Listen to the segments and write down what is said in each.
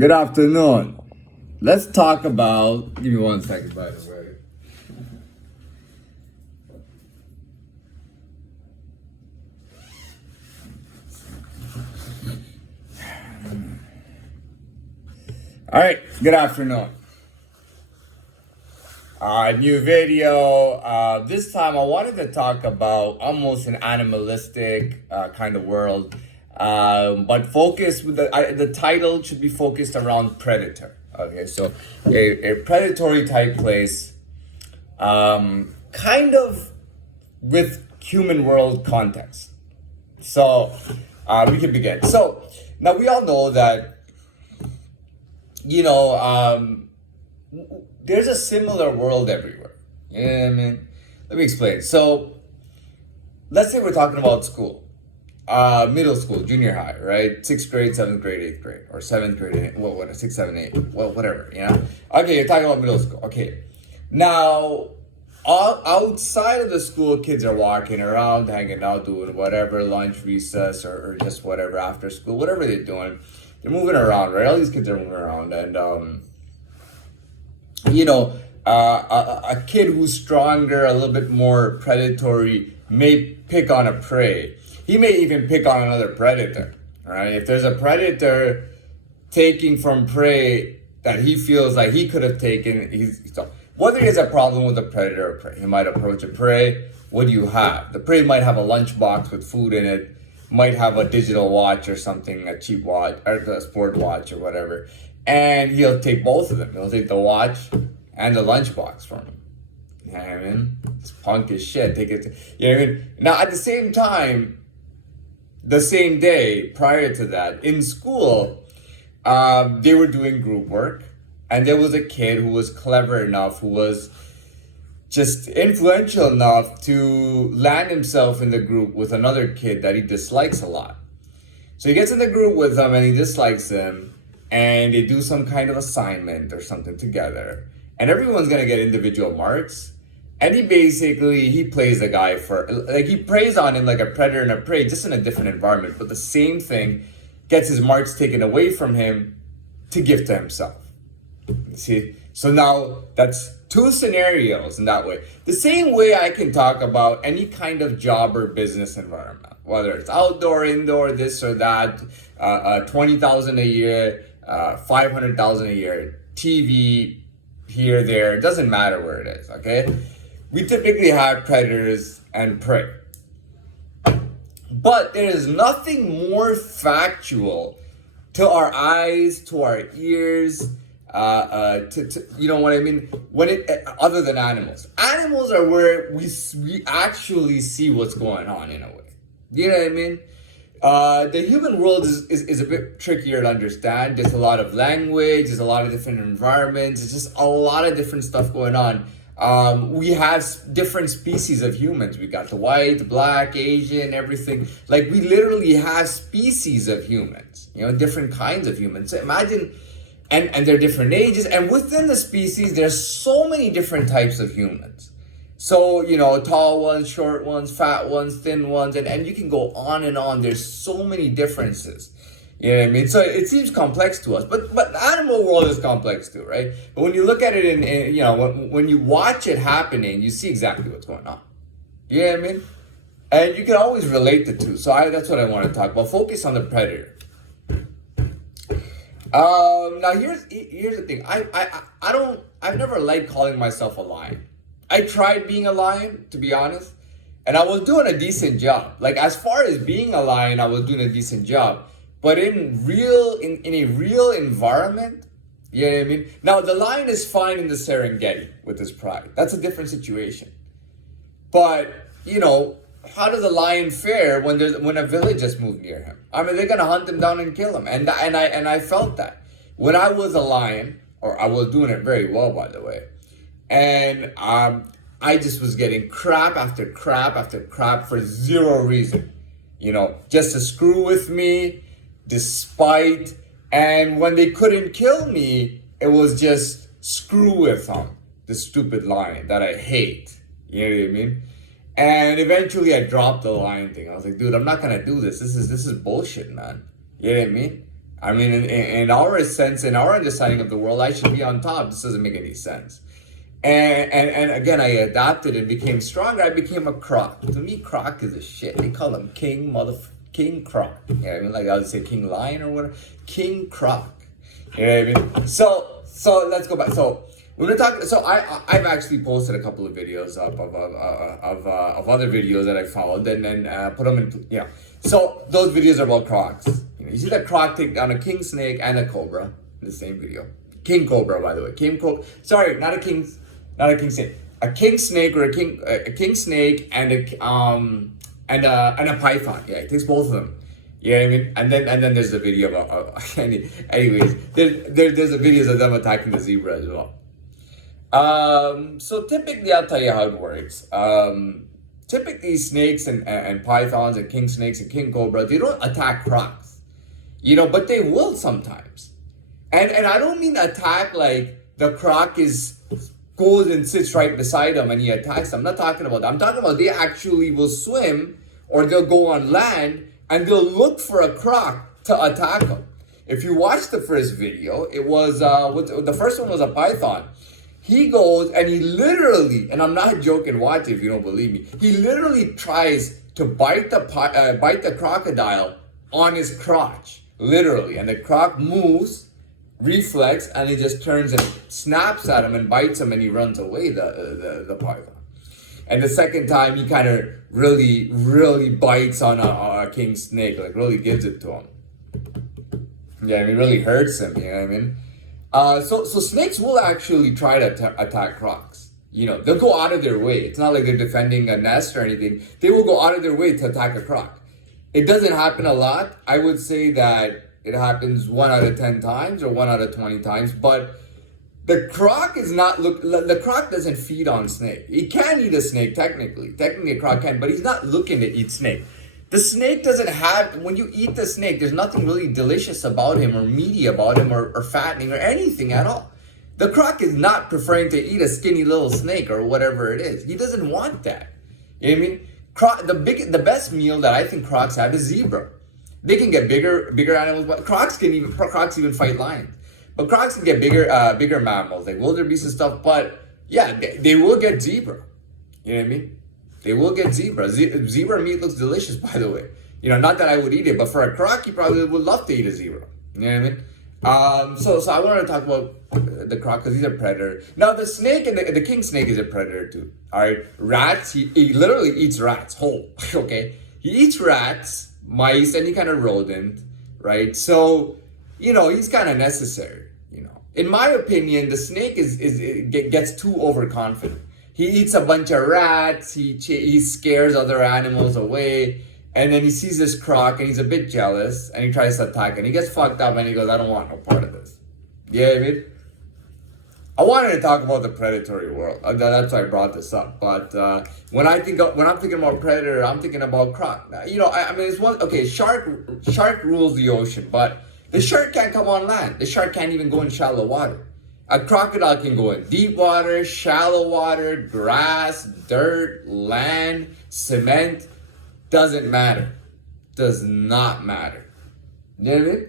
good afternoon. Let's talk about. Give me 1 second, by the way. All right, good afternoon. New video. This time I wanted to talk about almost an animalistic kind of world, but focus with the title should be focused around predator. Okay, so a predatory type place, kind of with human world context. So we can begin. So now we all know that there's a similar world everywhere. You know what I mean? Let me explain. So let's say we're talking about school, middle school, junior high, right? 6th grade, 7th grade, 8th grade, or 7th grade, what, 6, 7, 8, well, whatever, you know? Okay, you're talking about middle school. Okay. Now, outside of the school, kids are walking around, hanging out, doing whatever, lunch, recess, or just whatever, after school, whatever they're doing. They're moving around, right? All these kids are moving around, and a kid who's stronger, a little bit more predatory, may pick on a prey. He may even pick on another predator, right? If there's a predator taking from prey that he feels like he could have taken, whether he has a problem with a predator or prey, he might approach a prey. What do you have? The prey might have a lunchbox with food in it, might have a digital watch or something, a cheap watch, or a sport watch or whatever. And he'll take both of them. He'll take the watch and the lunchbox from him. You know what I mean? It's punk as shit. Take it. You know what I mean? Now, at the same time, the same day prior to that, in school, they were doing group work. And there was a kid who was clever enough, who was just influential enough to land himself in the group with another kid that he dislikes a lot. So he gets in the group with him and he dislikes him, and they do some kind of assignment or something together, and everyone's gonna get individual marks. And he plays the guy he preys on him like a predator and a prey, just in a different environment, but the same thing, gets his marks taken away from him to give to himself. You see? So now that's two scenarios in that way. The same way I can talk about any kind of job or business environment, whether it's outdoor, indoor, this or that, 20,000 a year, 500,000 a year, TV, here, there, it doesn't matter where it is, okay? We typically have predators and prey. But there is nothing more factual to our eyes, to our ears, you know what I mean? Other than animals. Animals are where we actually see what's going on in a way. You know what I mean? The human world is a bit trickier to understand. There's a lot of language, there's a lot of different environments, there's just a lot of different stuff going on. We have different species of humans. We got the white, black, Asian, everything. Like, we literally have species of humans, different kinds of humans. So imagine, and they're different ages, and within the species, there's so many different types of humans. So, tall ones, short ones, fat ones, thin ones, and you can go on and on. There's so many differences. You know what I mean? So it seems complex to us, but the animal world is complex too, right? But when you look at it when you watch it happening, you see exactly what's going on. You know what I mean? And you can always relate the two. So that's what I want to talk about. Focus on the predator. Now here's the thing. I've never liked calling myself a lion. I tried being a lion, to be honest, and I was doing a decent job. Like, as far as being a lion, I was doing a decent job. But in a real environment, you know what I mean? Now, the lion is fine in the Serengeti with his pride. That's a different situation. But, how does a lion fare when a village just moved near him? I mean, they're gonna hunt him down and kill him. And I felt that. When I was a lion, or I was doing it very well, by the way, and I just was getting crap after crap after crap for zero reason. Just to screw with me, despite, and when they couldn't kill me, it was just screw with them, the stupid lion that I hate. You know what I mean? And eventually I dropped the lion thing. I was like, dude, I'm not gonna do this. This is bullshit, man. You know what I mean? I mean, in our sense, in our understanding of the world, I should be on top. This doesn't make any sense. And again, I adapted and became stronger. I became a croc. To me, croc is a shit. They call him King Croc. Yeah, I mean, like I would say King Lion or whatever. King Croc. You know what I mean? So let's go back. So we're gonna talk. So I've actually posted a couple of videos of other videos that I found and then put them in. Yeah. So those videos are about crocs. You see that croc take down a king snake and a cobra in the same video. King cobra, by the way. Sorry, not a king snake. A king snake or a king snake and a python. Yeah, it takes both of them. You know what I mean? And then there's the video of anyways. There's the videos of them attacking the zebra as well. So typically, I'll tell you how it works. Typically, snakes and pythons and king snakes and king cobra, they don't attack crocs, but they will sometimes. And I don't mean attack like the croc goes and sits right beside them and he attacks them. I'm not talking about that. I'm talking about they actually will swim or they'll go on land and they'll look for a croc to attack them. If you watch the first video, it was the first one was a python. He goes and he literally, and I'm not joking, watch it if you don't believe me. He literally tries to bite the crocodile on his crotch, literally. And the croc moves, reflex, and he just turns and snaps at him and bites him and he runs away, the python. And the second time he kind of really bites on a king snake, like really gives it to him. Yeah, I mean, really hurts him, you know what I mean? So snakes will actually try to attack crocs. They'll go out of their way. It's not like they're defending a nest or anything. They will go out of their way to attack a croc. It doesn't happen a lot. I would say that it happens 1 out of 10 times or 1 out of 20 times. But the croc the croc doesn't feed on snake. He can eat a snake technically. Technically a croc can, but he's not looking to eat snake. The snake doesn't have, when you eat the snake, there's nothing really delicious about him or meaty about him or fattening or anything at all. The croc is not preferring to eat a skinny little snake or whatever it is. He doesn't want that. You know what I mean? The best meal that I think crocs have is zebra. They can get bigger animals, but crocs even fight lions. But crocs can get bigger mammals like wildebeest and stuff, but yeah, they will get zebra. You know what I mean? They will get zebra. Zebra meat looks delicious, by the way. Not that I would eat it, but for a croc, you probably would love to eat a zebra. You know what I mean? So I wanted to talk about the croc because he's a predator. Now, the snake and the king snake is a predator too. All right, rats. He literally eats rats whole. Okay, he eats rats, mice, any kind of rodent. Right. So he's kind of necessary. In my opinion, the snake gets too overconfident. He eats a bunch of rats, he scares other animals away, and then he sees this croc and he's a bit jealous and he tries to attack and he gets fucked up and he goes, I don't want no part of this. You know what I mean? I wanted to talk about the predatory world. That's why I brought this up. But when I'm thinking about predator, I'm thinking about croc. I mean, it's one, okay, shark rules the ocean, but the shark can't come on land. The shark can't even go in shallow water. A crocodile can go in deep water, shallow water, grass, dirt, land, cement. Doesn't matter. Does not matter. You know what I mean?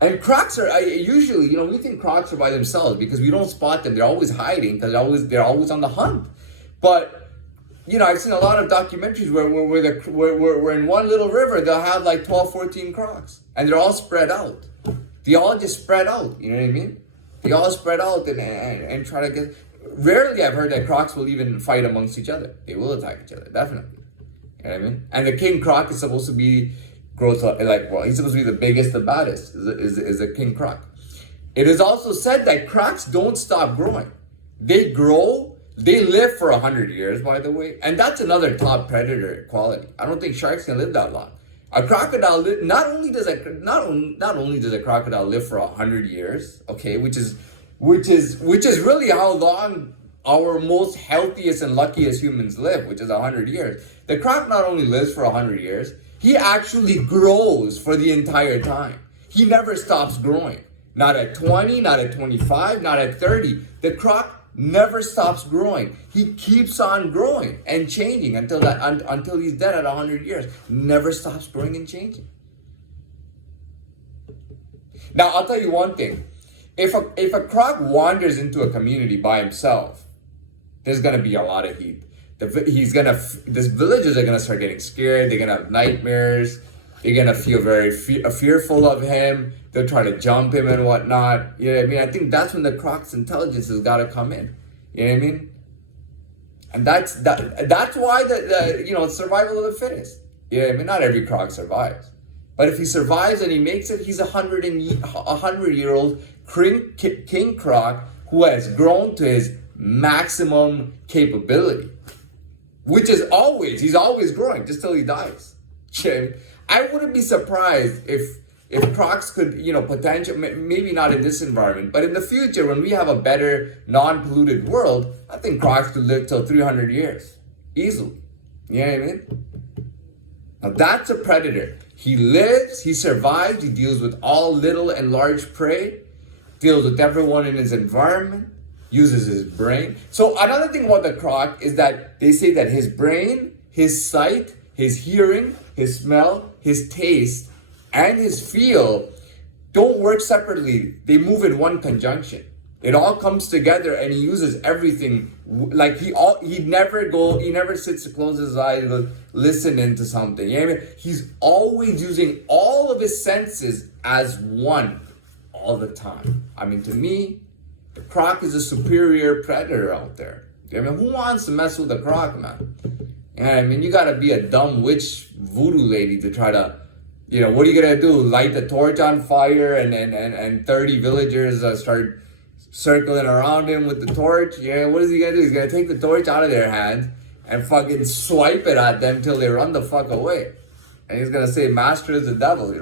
And crocs are usually, we think crocs are by themselves because we don't spot them. They're always hiding because they're always on the hunt. But I've seen a lot of documentaries where in one little river they'll have like 12, 14 crocs, and they're all spread out. They all just spread out. You know what I mean? They all spread out and try to get. Rarely I've heard that crocs will even fight amongst each other. They will attack each other, definitely. You know what I mean? And the king croc is supposed to be he's supposed to be the biggest, the baddest. Is a king croc. It is also said that crocs don't stop growing. They grow. They live for 100 years, by the way, and that's another top predator quality. I don't think sharks can live that long. A crocodile not only does a crocodile live for 100 years, okay, which is really how long our most healthiest and luckiest humans live, which is 100 years. The croc not only lives for 100 years, he actually grows for the entire time. He never stops growing. Not at 20, not at 25, not at 30. The croc never stops growing. He keeps on growing and changing until he's dead at 100 years. Never stops growing and changing. Now, I'll tell you one thing. If a croc wanders into a community by himself, there's gonna be a lot of heat. These villagers are gonna start getting scared. They're gonna have nightmares. They're gonna feel very fearful of him. They'll try to jump him and whatnot. You know what I mean? I think that's when the croc's intelligence has got to come in. You know what I mean? And that's why the survival of the fittest. You know what I mean? Not every croc survives, but if he survives and he makes it, he's a 100-year-old king croc who has grown to his maximum capability, which is he's always growing just till he dies. You know what I mean? I wouldn't be surprised if crocs could, potential, maybe not in this environment, but in the future when we have a better non-polluted world, I think crocs could live till 300 years easily. You know what I mean? Now that's a predator. He lives, he survives, he deals with all little and large prey, deals with everyone in his environment, uses his brain. So another thing about the croc is that they say that his brain, his sight, his hearing, his smell, his taste, and his feel don't work separately. They move in one conjunction. It all comes together, and he uses everything. Like he never sits to close his eyes and goes listening to something. You know what I mean? He's always using all of his senses as one all the time. I mean, to me, the croc is a superior predator out there. I mean, who wants to mess with a croc, man? I mean, you gotta be a dumb witch voodoo lady to try to, what are you gonna do? Light the torch on fire and 30 villagers start circling around him with the torch? Yeah, what is he gonna do? He's gonna take the torch out of their hands and fucking swipe it at them till they run the fuck away. And he's gonna say, Master is the devil,